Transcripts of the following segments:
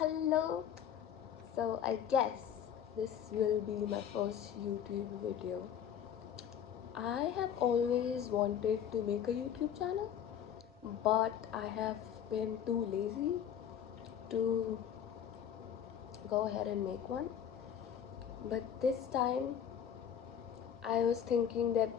Hello. So I guess this will be my first YouTube video. I have always wanted to make a YouTube channel, but I have been too lazy to go ahead and make one. But this time I was thinking that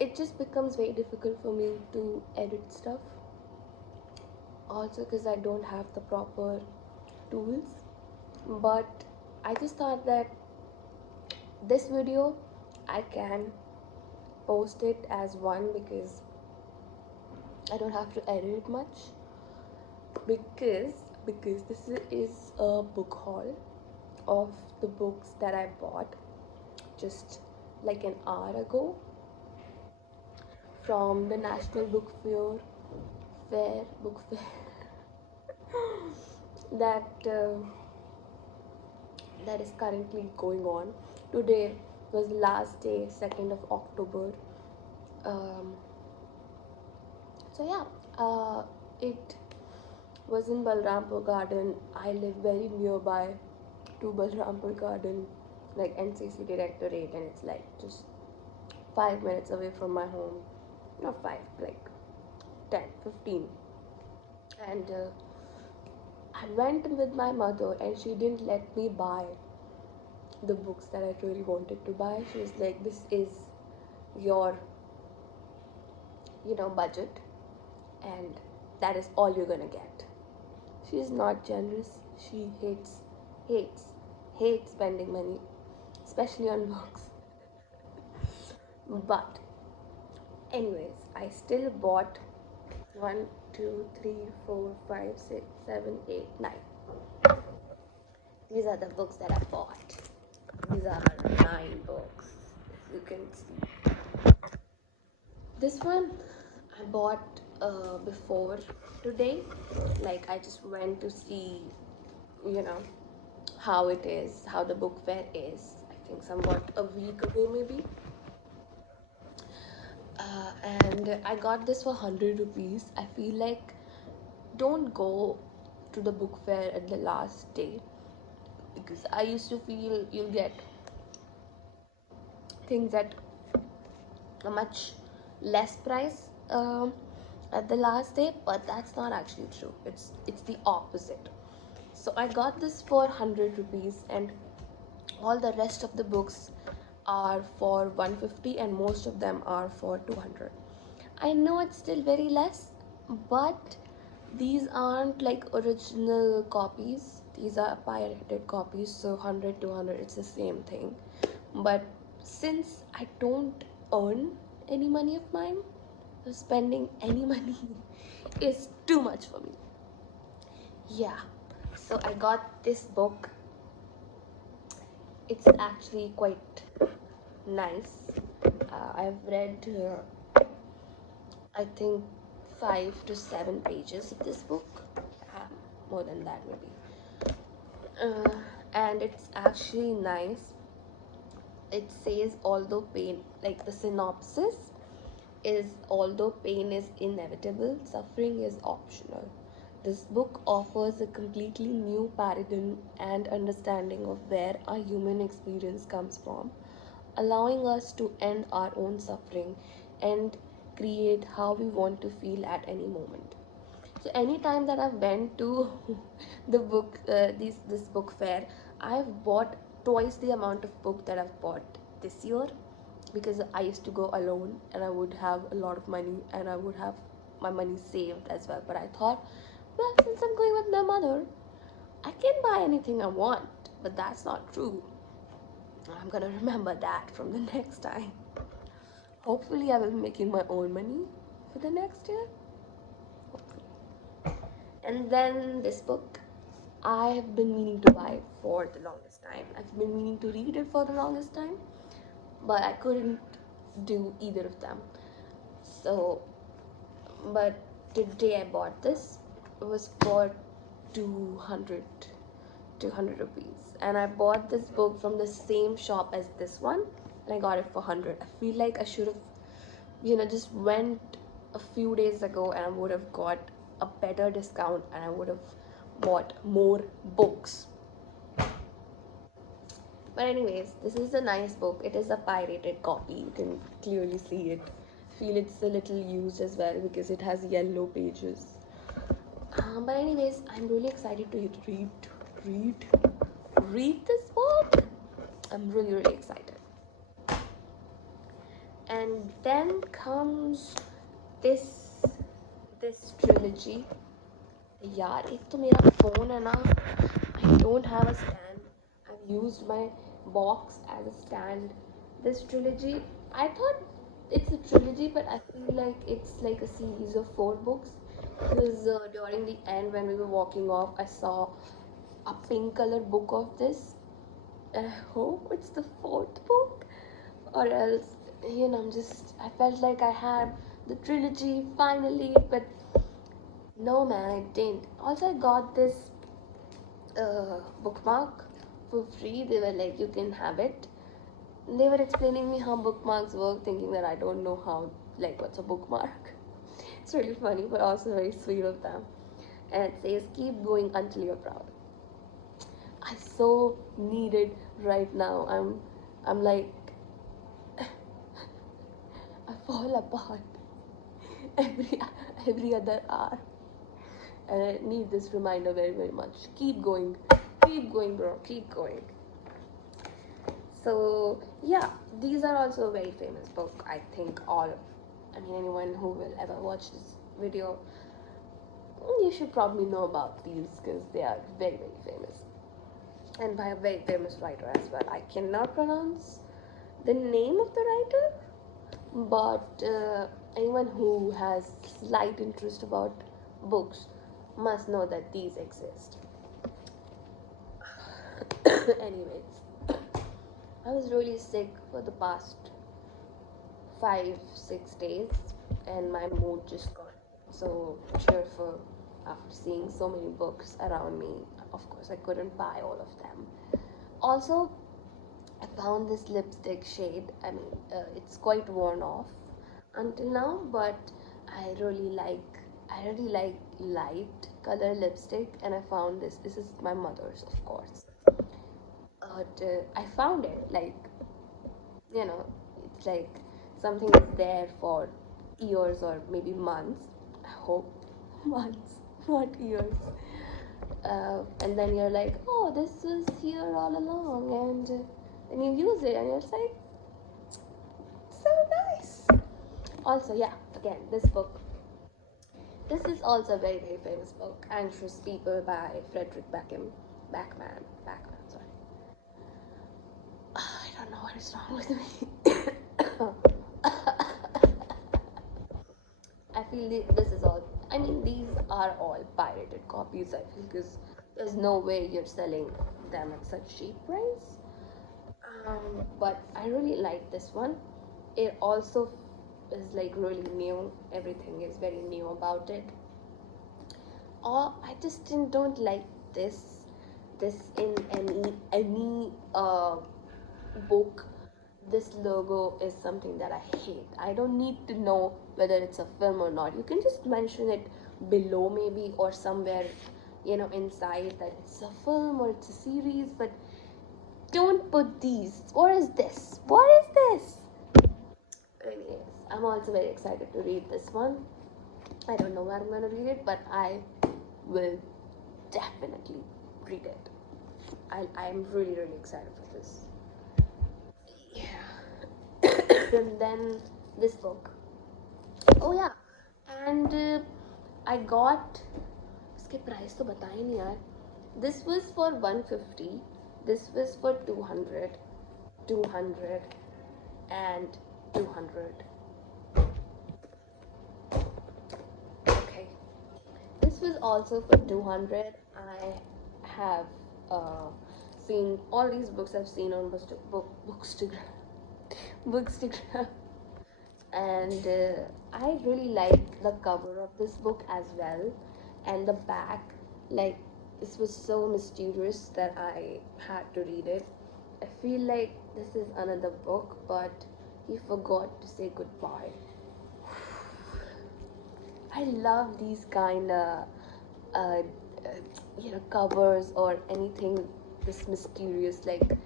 it just becomes very difficult for me to edit stuff. Also because I don't have the proper tools. But I just thought that this video I can post it as one because I don't have to edit it much, because this is a book haul of the books that I bought just like an hour ago from the National Book Fair that that is currently going on. Today was last day, 2nd of October. Um, so yeah, it was in Balrampur Garden. I live very nearby to Balrampur Garden, like NCC Directorate, and it's like just 5 minutes away from my home. Not 5, like 10, 15. And I went with my mother, and she didn't let me buy the books that I really wanted to buy. She was like, "This is your, budget, and that is all you're gonna get." She is not generous. She hates, hates spending money, especially on books. But, anyways, I still bought 1, 2, 3, 4, 5, 6, 7, 8, 9. These are the books that I bought. These are 9 books, as you can see. This one I bought before today. Like, I just went to see, how it is, how the book fair is. I think somewhat a week ago, maybe. And I got this for 100 rupees. I feel like don't go to the book fair at the last day, because I used to feel you'll get things at a much less price at the last day, but that's not actually true. It's the opposite. So I got this for 100 rupees, and all the rest of the books are for 150, and most of them are for 200. I know it's still very less, but these aren't like original copies. These are pirated copies, so 100, 200, it's the same thing. But since I don't earn any money of mine, so spending any money is too much for me. Yeah, so I got this book. It's actually quite nice. I've read I think 5 to 7 pages of this book. More than that, maybe. And it's actually nice. It says, although pain, like the synopsis is, although pain is inevitable, suffering is optional. This book offers a completely new paradigm and understanding of where our human experience comes from, allowing us to end our own suffering and create how we want to feel at any moment. So anytime that I've went to the this book fair, I've bought twice the amount of book that I've bought this year, because I used to go alone and I would have a lot of money and I would have my money saved as well. But I thought, well, since I'm going with my mother, I can buy anything I want. But that's not true. I'm gonna remember that from the next time. Hopefully I will be making my own money for the next year. Hopefully. And then this book, I have been meaning to buy for the longest time. I've been meaning to read it for the longest time, but I couldn't do either of them. So, but today I bought this. It was for 200 rupees, and I bought this book from the same shop as this one, and I got it for 100. I feel like I should have, just went a few days ago and I would have got a better discount, and I would have bought more books. But anyways, this is a nice book. It is a pirated copy. You can clearly see it. Feel it's a little used as well because it has yellow pages. But anyways, I'm really excited to read this book. I'm really excited. And then comes this trilogy. यार एक तो मेरा phone है ना, I don't have a stand. I've used my box as a stand. This trilogy, I thought it's a trilogy, but I feel like it's like a series of 4 books. Because during the end, when we were walking off, I saw a pink color book of this. And I hope it's the 4th book, or else, I felt like I had the trilogy finally, but no, man, I didn't. Also, I got this bookmark for free. They were like, you can have it. And they were explaining me how bookmarks work, thinking that I don't know how, like, what's a bookmark. It's really funny, but also very sweet of them. And it says, keep going until you're proud. I so need it right now. I'm like, I fall apart every other hour. And I need this reminder very much. Keep going, bro, keep going. So yeah, these are also a very famous book. I think anyone who will ever watch this video, you should probably know about these because they are very famous, and by a very famous writer as well. I cannot pronounce the name of the writer, but anyone who has slight interest about books must know that these exist. Anyways, I was really sick for the past 5-6 days, and my mood just got so cheerful after seeing so many books around me. Of course, I couldn't buy all of them. Also, I found this lipstick shade. It's quite worn off until now, but I really like light color lipstick, and I found this. This is my mother's, of course. But I found it, like, it's like something is there for years or maybe months. I hope months, not years. And then you're like, oh, this was here all along, and then you use it, and you're like, so nice. Also, yeah, again, this book. This is also a very famous book, Anxious People by Frederick Backman. Sorry. I don't know what is wrong with me. I feel this is all. These are all pirated copies. I feel because there's no way you're selling them at such cheap price. But I really like this one. It also is like really new. Everything is very new about it. Or I just don't like this in any book. This logo is something that I hate. I don't need to know whether it's a film or not. You can just mention it below maybe, or somewhere inside, that it's a film or it's a series, but don't put these. What is this? Anyways, I'm also very excited to read this one. I don't know where I'm gonna read it, but I will definitely read it. I'm really excited for this. Yeah. And then this book. Oh yeah, and I got. इसके price तो बताए नहीं यार. This was for 150. This was for 200, 200, and 200. Okay. This was also for 200. I have seen all these books. I've seen on Bookstagram. And I really like the cover of this book as well, and the back. Like, this was so mysterious that I had to read it. I feel like this is another book, but he forgot to say goodbye. I love these kind of covers or anything this mysterious. Like,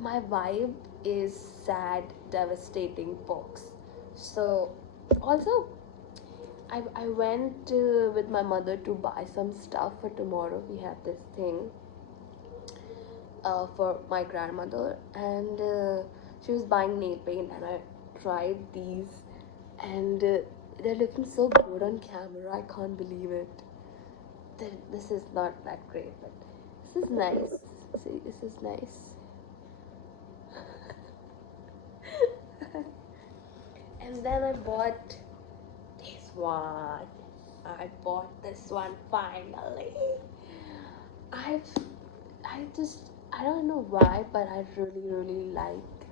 my vibe is sad, devastating books. So also, I went with my mother to buy some stuff for tomorrow. We have this thing for my grandmother, and she was buying nail paint, and I tried these, and they're looking so good on camera. I can't believe it. This is not that great, but this is nice. See, this is nice. And then I bought this one. I bought this one finally. I've I don't know why, but I really like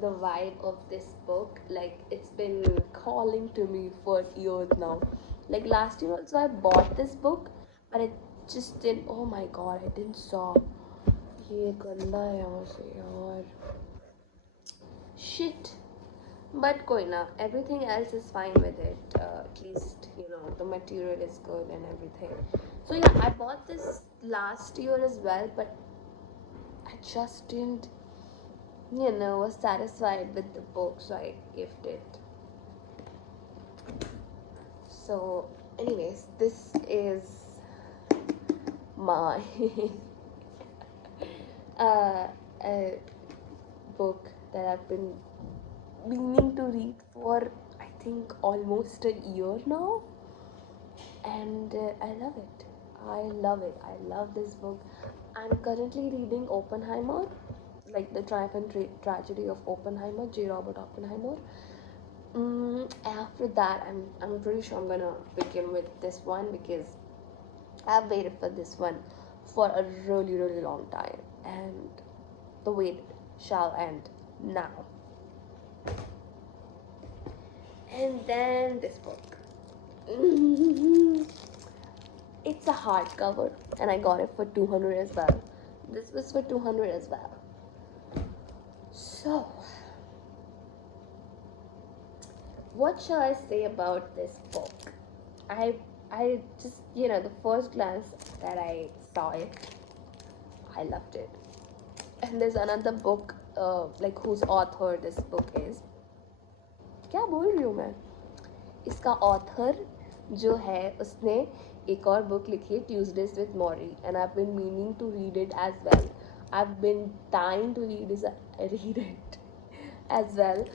the vibe of this book. Like, it's been calling to me for years now. Like, last year also I bought this book, but I just didn't. Oh my god, I didn't saw. ये गंदा है यहाँ से यार. Shit. But koi na, everything else is fine with it. At least, the material is good and everything. So yeah, I bought this last year as well, but I just didn't, was satisfied with the book, so I gifted it. So anyways, this is my a book that I've been meaning to read for, I think, almost a year now, and I love it. I love it. I love this book. I'm currently reading Oppenheimer, like the Triumph and Tragedy of Oppenheimer, J. Robert Oppenheimer. After that, I'm pretty sure I'm gonna begin with this one, because I've waited for this one for a really long time, and the wait shall end now. And then this book. It's a hardcover, and I got it for 200 as well. This was for 200 as well. So, what shall I say about this book? I just, the first glance that I saw it, I loved it. And there's another book, like whose author this book is. क्या बोल रही हूँ मैं? इसका author जो है, उसने एक और book लिखी है, Tuesdays with Maury, and I've been meaning to read it as well. I've been dying to read it as well,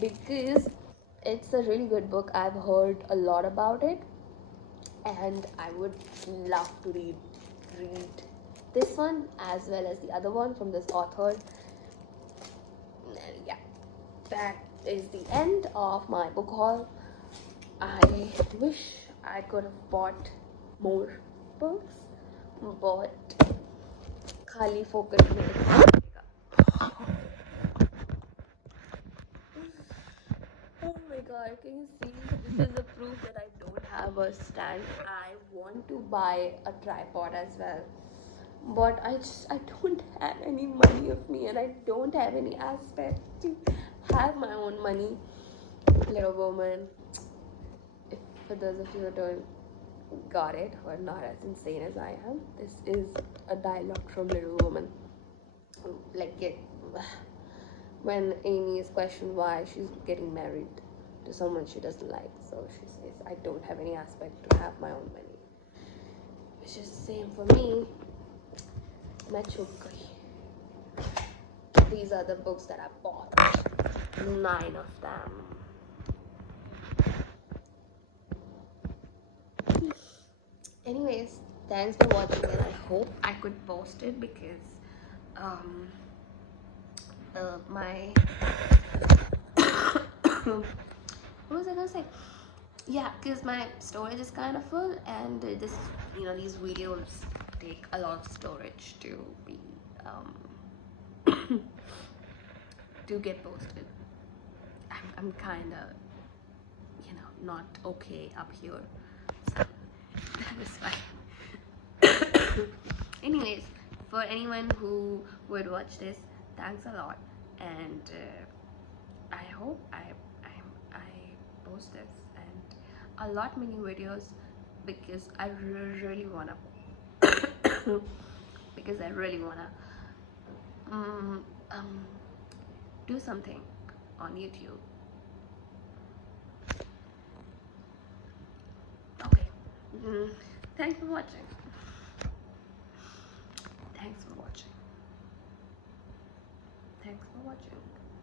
because it's a really good book. I've heard a lot about it, and I would love to read this one as well as the other one from this author. Yeah, that is the end of my book haul. I wish I could have bought more books, but खाली focus में Oh my god, can you see? This is a proof that I don't have a stand. I want to buy a tripod as well, but I don't have any money of me, and I don't have any aspect to have my own money. Little Woman. If for those of you who don't got it or not as insane as I am, this is a dialogue from Little Woman. Like when Amy is questioned why she's getting married to someone she doesn't like, so she says, I don't have any aspect to have my own money, which is the same for me. मैं चुप गई. These are the books that I bought. 9 of them. Anyways, thanks for watching, and I hope I could post it, because my what was I gonna say? Yeah, because my storage is kind of full, and this, these videos take a lot of storage to be to get posted. I'm kind of not okay up here, so that is fine. Anyways, for anyone who would watch this, thanks a lot, and I hope I post this and a lot many videos because I really wanna because I really wanna um, um, do something on YouTube. Okay. Mm, thanks for watching. Thanks for watching. Thanks for watching.